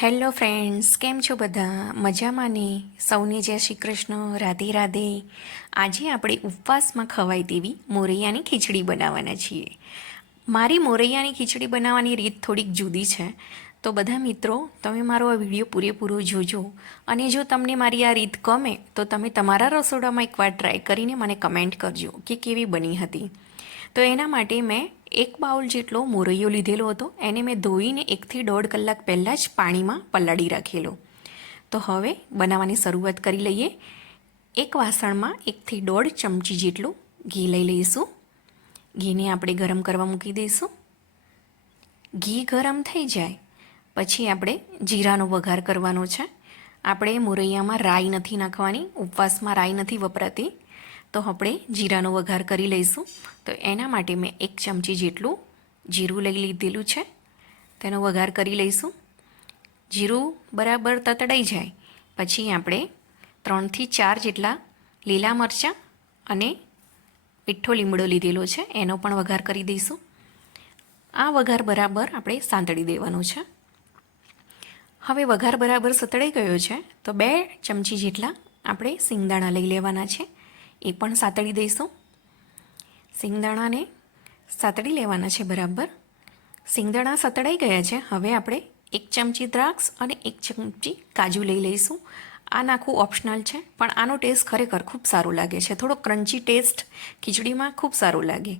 Hello friends, કેમ છો બધા? મજામાં ને? સૌને જય શ્રી કૃષ્ણ, રાધે રાધે. આજે આપણે ઉપવાસમાં ખવાય તેવી મોરૈયાની ખીચડી બનાવવાના છીએ. મારી મોરૈયાની ખીચડી બનાવવાની રીત થોડીક જુદી છે. તો બધા મિત્રો, તમે મારો આ વિડીયો પૂરેપૂરો જોજો. અને જો તમને મારી આ રીત ગમે તો તમે તમારા રસોડામાં એકવાર ટ્રાય કરીને મને કમેન્ટ કરજો કે કેવી બની હતી. તો એના માટે મેં 1 બાઉલ જેટલો મોરૈયો લીધેલો હતો. એને મેં ધોઈને 1 થી 1.5 કલાક પહેલાં જ પાણીમાં પલાળી રાખેલો. તો હવે બનાવવાની શરૂઆત કરી લઈએ. એક વાસણમાં 1 થી 1.5 ચમચી જેટલું ઘી લઈ લઈશું. ઘીને આપણે ગરમ કરવા મૂકી દઈશું. ઘી ગરમ થઈ જાય પછી આપણે જીરાનો વઘાર કરવાનો છે. આપણે મોરૈયામાં રાઈ નથી નાખવાની, ઉપવાસમાં રાઈ નથી વપરાતી. તો આપણે જીરાનો વઘાર કરી લઈશું. તો એના માટે મેં 1 ચમચી જેટલું જીરું લઈ લીધેલું છે. તેનો વઘાર કરી લઈશું. જીરું બરાબર તતડાઈ જાય પછી આપણે 3 થી 4 જેટલા લીલા મરચાં અને મીઠો લીમડો લીધેલો છે, એનો પણ વઘાર કરી દઈશું. આ વઘાર બરાબર આપણે સાંતળી દેવાનો છે. હવે વઘાર બરાબર સતળાઈ ગયો છે તો 2 ચમચી જેટલા આપણે સિંગદાણા લઈ લેવાના છે, એ પણ સાતળી દઈશું. સિંગદાણાને સાતળી લેવાના છે બરાબર. સિંગદાણા સતળાઈ ગયા છે. હવે આપણે 1 ચમચી દ્રાક્ષ અને 1 ચમચી કાજુ લઈ લઈશું. આ નાખવું ઓપ્શનલ છે, પણ આનો ટેસ્ટ ખરેખર ખૂબ સારો લાગે છે. થોડો ક્રન્ચી ટેસ્ટ ખીચડીમાં ખૂબ સારો લાગે.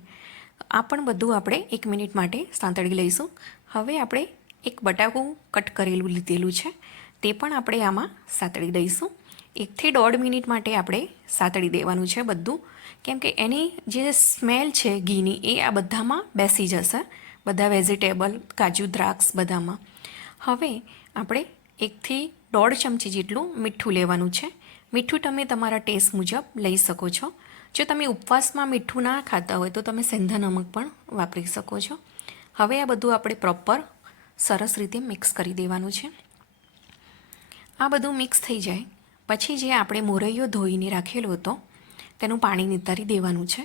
આ પણ બધું આપણે 1 મિનિટ માટે સાંતળી લઈશું. હવે આપણે 1 બટાકું કટ કરેલું લીધેલું છે, તે પણ આપણે આમાં સાતળી દઈશું. 1 થી 1.5 મિનિટ માટે આપણે સાતળી દેવાનું છે બધું, કેમ કે એની જે સ્મેલ છે ઘીની એ આ બધામાં બેસી જશે, બધા વેજીટેબલ, કાજુ, દ્રાક્ષ બધામાં. હવે આપણે 1 થી 1.5 ચમચી જેટલું મીઠું લેવાનું છે. મીઠું તમે તમારા ટેસ્ટ મુજબ લઈ શકો છો. જો તમે ઉપવાસમાં મીઠું ના ખાતા હોય તો તમે સેંધા નમક પણ વાપરી શકો છો. હવે આ બધું આપણે પ્રોપર સરસ રીતે મિક્સ કરી દેવાનું છે. આ બધું મિક્સ થઈ જાય પછી જે આપણે મોરૈયો ધોઈને રાખેલો હતો તેનું પાણી નિતારી દેવાનું છે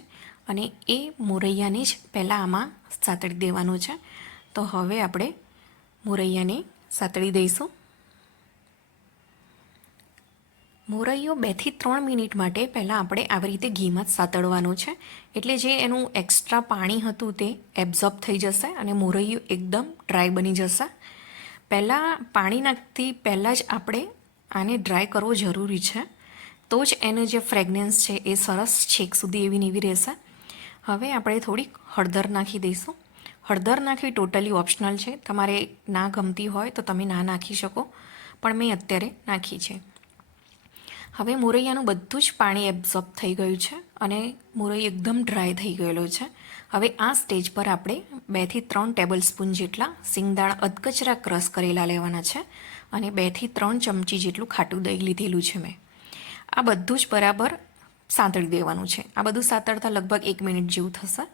અને એ મોરૈયાને જ પહેલાં આમાં સાતળી દેવાનું છે. તો હવે આપણે મોરૈયાને સાતળી દઈશું. મોરૈયો 2 થી 3 મિનિટ માટે પહેલાં આપણે આવી રીતે ઘીમાં જ સાતળવાનું છે, એટલે જે એનું એક્સ્ટ્રા પાણી હતું તે એબ્ઝોર્બ થઈ જશે અને મોરૈયો એકદમ ડ્રાય બની જશે. પહેલાં પાણી નાખતી પહેલાં જ આપણે આને ડ્રાય કરવો જરૂરી છે, તો જ એનું જે ફ્રેગ્રન્સ છે એ સરસ છેક સુધી એવી ને એવી રહેશે. હવે આપણે થોડીક હળદર નાખી દઈશું. હળદર નાખવી ટોટલી ઓપ્શનલ છે. તમારે ના ગમતી હોય તો તમે ના નાખી શકો, પણ મેં અત્યારે નાખી છે. હવે મોરૈયાનું બધું જ પાણી એબ્ઝોર્બ થઈ ગયું છે અને મોરૈયો એકદમ ડ્રાય થઈ ગયેલો છે. હવે આ સ્ટેજ પર આપણે 2 થી 3 ટેબલ સ્પૂન જેટલા સિંગદાણા અધકચરા ક્રશ કરેલા લેવાના છે અને 2 થી 3 ચમચી જેટલું ખાટું દહીં લીધેલું છે મેં. આ બધું જ બરાબર સાંતળી દેવાનું છે. આ બધું સાતળતા લગભગ 1 મિનિટ જેવું થશે.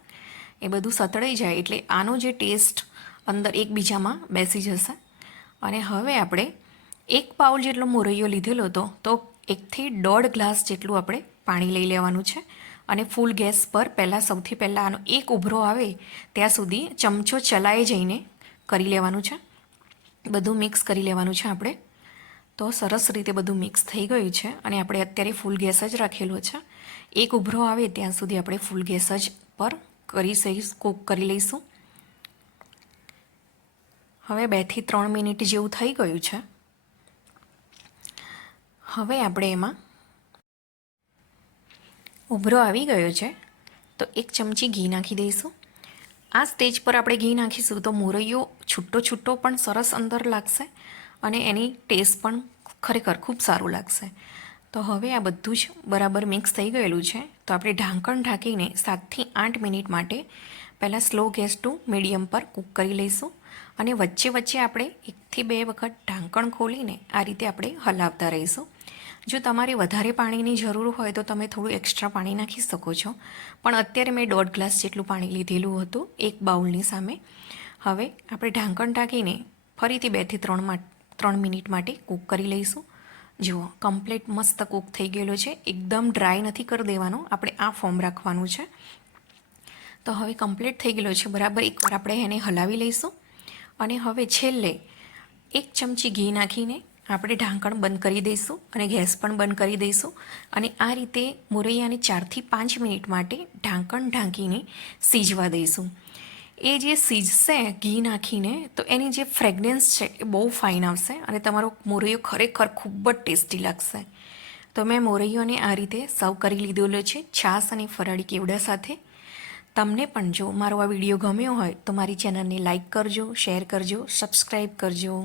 એ બધું સતળાઈ જાય એટલે આનો જે ટેસ્ટ અંદર એકબીજામાં બેસી જશે. અને હવે આપણે 1 બાઉલ જેટલો મોરૈયો લીધેલો હતો, તો 1 થી 1.5 ગ્લાસ જેટલું આપણે પાણી લઈ લેવાનું છે અને ફૂલ ગેસ પર સૌથી પહેલાં આનો એક ઉભરો આવે ત્યાં સુધી ચમચો ચલાઈ જઈને કરી લેવાનું છે. બધું મિક્સ કરી લેવાનું છે આપણે. તો સરસ રીતે બધું મિક્સ થઈ ગયું છે અને આપણે અત્યારે ફૂલ ગેસ જ રાખેલો છે. એક ઉભરો આવે ત્યાં સુધી આપણે ફૂલ ગેસ જ પર કૂક કરી લઈશું. હવે 2 થી 3 મિનિટ જેવું થઈ ગયું છે. હવે આપણે એમાં ઉભરો આવી ગયો છે તો 1 ચમચી ઘી નાખી દઈશું. આ સ્ટેજ પર આપણે ઘી નાખીશું તો મોરૈયો છૂટો છૂટો પણ સરસ અંદર લાગશે અને એની ટેસ્ટ પણ ખરેખર ખૂબ સારું લાગશે. તો હવે આ બધું જ બરાબર મિક્સ થઈ ગયેલું છે. તો આપણે ઢાંકણ ઢાંકીને 7 થી 8 મિનિટ માટે પહેલાં સ્લો ગેસ ટુ મીડિયમ પર કૂક કરી લઈશું અને વચ્ચે વચ્ચે આપણે 1 થી 2 વખત ઢાંકણ ખોલીને આ રીતે આપણે હલાવતા રહીશું. જો તમારે વધારે પાણીની જરૂર હોય તો તમે થોડું એક્સ્ટ્રા પાણી નાખી શકો છો, પણ અત્યારે મેં 1.5 ગ્લાસ જેટલું પાણી લીધેલું હતું 1 બાઉલની સામે. હવે આપણે ઢાંકણ ઢાંકીને ફરીથી 2 થી 3 મિનિટ માટે કૂક કરી લઈશું. જુઓ, કમ્પ્લીટ મસ્ત કૂક થઈ ગયેલો છે. એકદમ ડ્રાય નથી કરી દેવાનો, આપણે આ ફોર્મ રાખવાનું છે. તો હવે કમ્પ્લીટ થઈ ગયેલો છે બરાબર. એકવાર આપણે એને હલાવી લઈશું અને હવે છેલ્લે 1 ચમચી ઘી નાખીને આપણે ઢાંકણ બંધ કરી દઈશું અને ગેસ પણ બંધ કરી દઈશું અને આ રીતે મોરૈયાને 4થી 5 મિનિટ માટે ઢાંકણ ઢાંકીને સીજવા દઈશું. એ જે સીજશે ઘી નાખીને તો એની જે ફ્રેગ્રન્સ છે એ બહુ ફાઇન આવશે અને તમારો મોરૈયો ખરેખર ખૂબ જ ટેસ્ટી લાગશે. તો મેં મોરૈયોને આ રીતે સર્વ કરી લીધેલો છે છાશ અને ફરાળી કેવડા સાથે. તમને પણ જો મારો આ વિડીયો ગમ્યો હોય તો મારી ચેનલને લાઈક કરજો, શેર કરજો, સબસ્ક્રાઈબ કરજો.